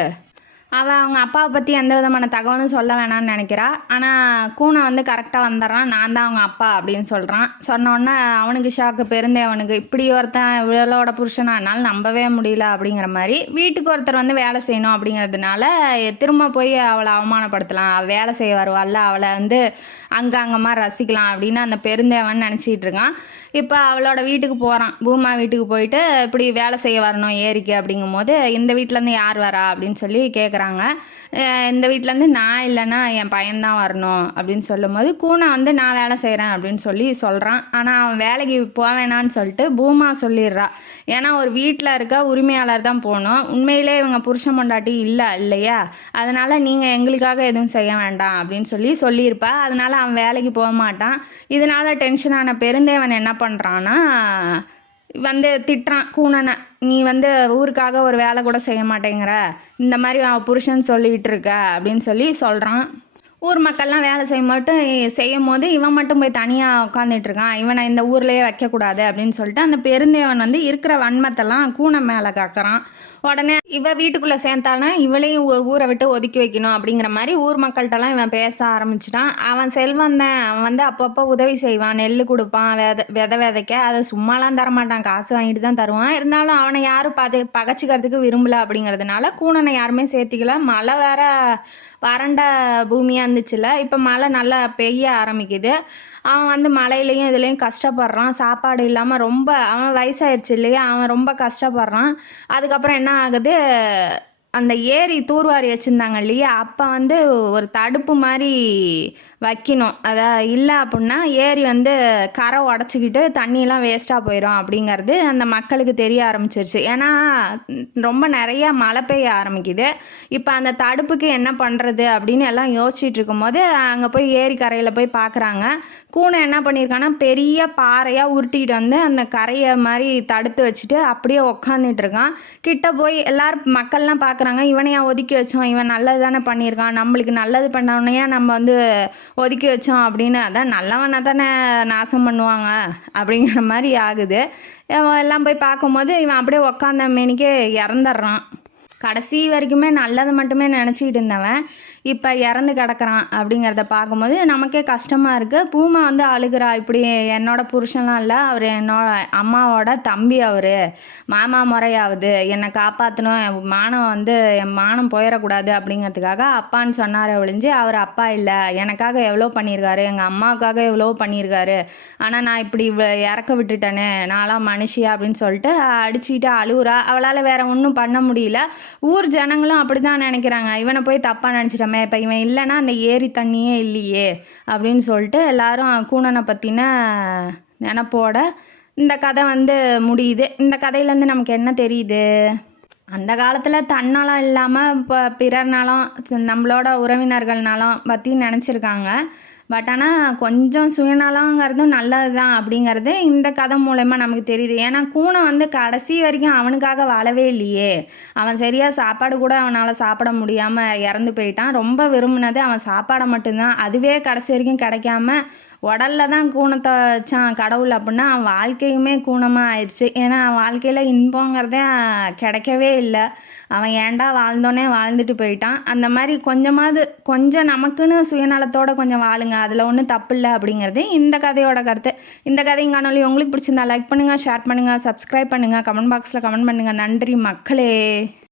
அவள் அவங்க அப்பாவை பற்றி எந்த விதமான தகவலும் சொல்ல வேணான்னு நினைக்கிறா. ஆனால் கூனை வந்து கரெக்டாக வந்துடுறான், நான் தான் அவங்க அப்பா அப்படின்னு சொல்கிறான். சொன்னோடனே அவனுக்கு ஷாக்கு, பெருந்தேவனுக்கு இப்படி ஒருத்தன் இவளோட புருஷனானாலும் நம்பவே முடியல அப்படிங்கிற மாதிரி. வீட்டுக்கு ஒருத்தர் வந்து வேலை செய்யணும் அப்படிங்கிறதுனால திரும்ப போய் அவளை அவமானப்படுத்தலாம், வேலை செய்ய வருவாள்ல அவளை வந்து அங்கமாக ரசிக்கலாம் அப்படின்னு அந்த பெருந்தேவன் நினச்சிட்டு இருக்கான். இப்போ அவளோட வீட்டுக்கு போகிறான், பூமா வீட்டுக்கு போயிட்டு இப்படி வேலை செய்ய வரணும் ஏரிக்கு அப்படிங்கும்போது இந்த வீட்டிலேருந்து யார் வரா அப்படின்னு சொல்லி கேட்குறாங்க. இந்த வீட்டிலேருந்து நான் இல்லைன்னா என் பையன்தான் வரணும் அப்படின்னு சொல்லும்போது கூனை வந்து நான் வேலை செய்கிறேன் அப்படின்னு சொல்கிறான். ஆனால் அவன் வேலைக்கு போவேணான்னு சொல்லிட்டு பூமா சொல்லிடுறா. ஏன்னா ஒரு வீட்டில் இருக்க உரிமையாளர் தான் போகணும், உண்மையிலே இவங்க புருஷன் பொண்டாட்டி இல்லையா, அதனால் நீங்கள் எங்களுக்காக எதுவும் செய்ய வேண்டாம் அப்படின்னு சொல்லியிருப்பா. அதனால் அவன் வேலைக்கு போக மாட்டான். இதனால் டென்ஷனான பெருந்தேவன் என்ன பண்ணுறான்னா வந்து திட்டுறான் கூனனை, நீ வந்து ஊருக்காக ஒரு வேலை கூட செய்ய மாட்டேங்கிற, இந்த மாதிரி அவன் புருஷன் சொல்லிகிட்டு இருக்க அப்படின்னு சொல்கிறான். ஊர் மக்கள்லாம் வேலை செய்யும் போது இவன் மட்டும் போய் தனியாக உட்காந்துட்ருக்கான், இவனை இந்த ஊர்லேயே வைக்கக்கூடாது அப்படின்னு சொல்லிட்டு அந்த பெருந்தேவன் வந்து இருக்கிற வன்மத்தெல்லாம் கூனை மேலே காக்கிறான். உடனே இவ வீட்டுக்குள்ளே சேர்ந்தாலும் இவளையும் ஊரை விட்டு ஒதுக்கி வைக்கணும் அப்படிங்கிற மாதிரி ஊர் மக்கள்கிட்டலாம் இவன் பேச ஆரம்பிச்சிட்டான். அவன் செல்வந்தன், அவன் வந்து அப்பப்போ உதவி செய்வான், நெல் கொடுப்பான், விதைக்க அதை சும்மாலாம் தரமாட்டான், காசு வாங்கிட்டு தான் தருவான். இருந்தாலும் அவனை யாரும் பகைச்சிக்கிறதுக்கு விரும்பலை அப்படிங்கிறதுனால கூனனை யாருமே சேர்த்திக்கல. மழை வேற வறண்ட பூமியாக இருந்துச்சுல, இப்போ மழை நல்லா பெய்ய ஆரம்பிக்குது. அவன் வந்து மழையிலையும் இதுலேயும் கஷ்டப்படுறான், சாப்பாடு இல்லாமல் ரொம்ப, அவன் வயசாயிடுச்சு இல்லையா, அவன் ரொம்ப கஷ்டப்படுறான். அதுக்கப்புறம் என்ன ஆகுது, அந்த ஏரி தூர்வாரி வச்சுருந்தாங்க இல்லையா, அப்போ வந்து ஒரு தடுப்பு மாதிரி வைக்கணும், அதான் இல்லை அப்படின்னா ஏரி வந்து கரை உடச்சிக்கிட்டு தண்ணியெலாம் வேஸ்ட்டாக போயிடும் அப்படிங்கிறது அந்த மக்களுக்கு தெரிய ஆரம்பிச்சிருச்சு. ஏன்னா ரொம்ப நிறையா மழை பெய்ய ஆரம்பிக்குது. இப்போ அந்த தடுப்புக்கு என்ன பண்ணுறது அப்படின்னு எல்லாம் யோசிச்சுட்டு இருக்கும்போது அங்கே போய் ஏரி கரையில் போய் பார்க்குறாங்க. கூனை என்ன பண்ணியிருக்கான்னா பெரிய பாறையாக உருட்டிக்கிட்டு வந்து அந்த கரையை மாதிரி தடுத்து வச்சுட்டு அப்படியே உக்காந்துட்டு இருக்கான். கிட்ட போய் எல்லாரும் மக்கள்லாம் பார்க்குறாங்க, இவனையா ஒதுக்கி வச்சோம், இவன் நல்லது தானே பண்ணியிருக்கான், நம்மளுக்கு நல்லது பண்ணவனையா நம்ம வந்து ஒதுக்கி வச்சோம் அப்படின்னு, அதான் நல்லவனை தானே நாசம் பண்ணுவாங்க அப்படிங்கிற மாதிரி ஆகுது. எல்லாம் போய் பார்க்கும்போது இவன் அப்படியே உக்காந்த மேனிக்கே இறந்துடுறான். கடைசி வரைக்குமே நல்லது மட்டுமே நினச்சிக்கிட்டு இருந்தவன் இப்போ இறந்து கிடக்கிறான் அப்படிங்கிறத பார்க்கும்போது நமக்கே கஷ்டமாக இருக்குது. பூமா வந்து அழுகிறா, இப்படி என்னோட புருஷன்லாம் இல்லை, அவர் என்னோட அம்மாவோட தம்பி, அவர் மாமா முறையாவது என்னை காப்பாற்றணும், என் மானம் போயிடக்கூடாது அப்படிங்கிறதுக்காக அப்பான்னு சொன்னார் ஒழிஞ்சு அவர் அப்பா இல்லை, எனக்காக எவ்வளோ பண்ணியிருக்காரு, எங்கள் அம்மாவுக்காக எவ்வளோ பண்ணியிருக்காரு, ஆனால் நான் இப்படி இறக்க விட்டுட்டேனே, நான்லாம் மனுஷியா அப்படின்னு சொல்லிட்டு அடிச்சுக்கிட்டு அழுகுறா. அவளால் வேற ஒன்றும் பண்ண முடியல. ஊர் ஜனங்களும் அப்படி தான் நினைக்கிறாங்க, இவனை போய் தப்பாக நினச்சிட்டோமே, இப்போ இவன் இல்லைன்னா அந்த ஏரி தண்ணியே இல்லையே அப்படின்னு சொல்லிட்டு எல்லாரும் கூனனை பற்றின நினப்போட இந்த கதை வந்து முடியுது. இந்த கதையிலேருந்து நமக்கு என்ன தெரியுது, அந்த காலத்தில் தன்னாலும் இல்லாமல் இப்போ பிறர்னாலும் நம்மளோட உறவினர்கள்னாலும் பற்றி நினச்சிருக்காங்க. பட் ஆனால் கொஞ்சம் சுயநலங்கிறதும் நல்லது தான் அப்படிங்கிறது இந்த கதை மூலயமா நமக்கு தெரியுது. ஏன்னா கூனை வந்து கடைசி வரைக்கும் அவனுக்காக வாழவே இல்லையே, அவன் சரியாக சாப்பாடு கூட அவனால் சாப்பிட முடியாமல் இறந்து போயிட்டான். ரொம்ப விரும்பினது அவன் சாப்பாடை மட்டும்தான், அதுவே கடைசி வரைக்கும் கிடைக்காம உடல்ல தான் கூணத்தை வச்சான் கடவுள் அப்படின்னா அவன் வாழ்க்கையுமே கூணமாக ஆயிடுச்சு. ஏன்னா அவன் வாழ்க்கையில் இன்பங்கிறதே கிடைக்கவே இல்லை. அவன் ஏன்டா வாழ்ந்தோன்னே வாழ்ந்துட்டு போயிட்டான். அந்த மாதிரி கொஞ்சம் நமக்குன்னு சுயநலத்தோட கொஞ்சம் வாழுங்க, அதில் ஒன்றும் தப்பு இல்லை அப்படிங்கிறது இந்த கதையோட கருத்து. இந்த கதையும் காணொலி உங்களுக்கு பிடிச்சிருந்தா லைக் பண்ணுங்கள், ஷேர் பண்ணுங்கள், சப்ஸ்கிரைப் பண்ணுங்கள், கமெண்ட் பாக்ஸில் கமெண்ட் பண்ணுங்கள். நன்றி மக்களே.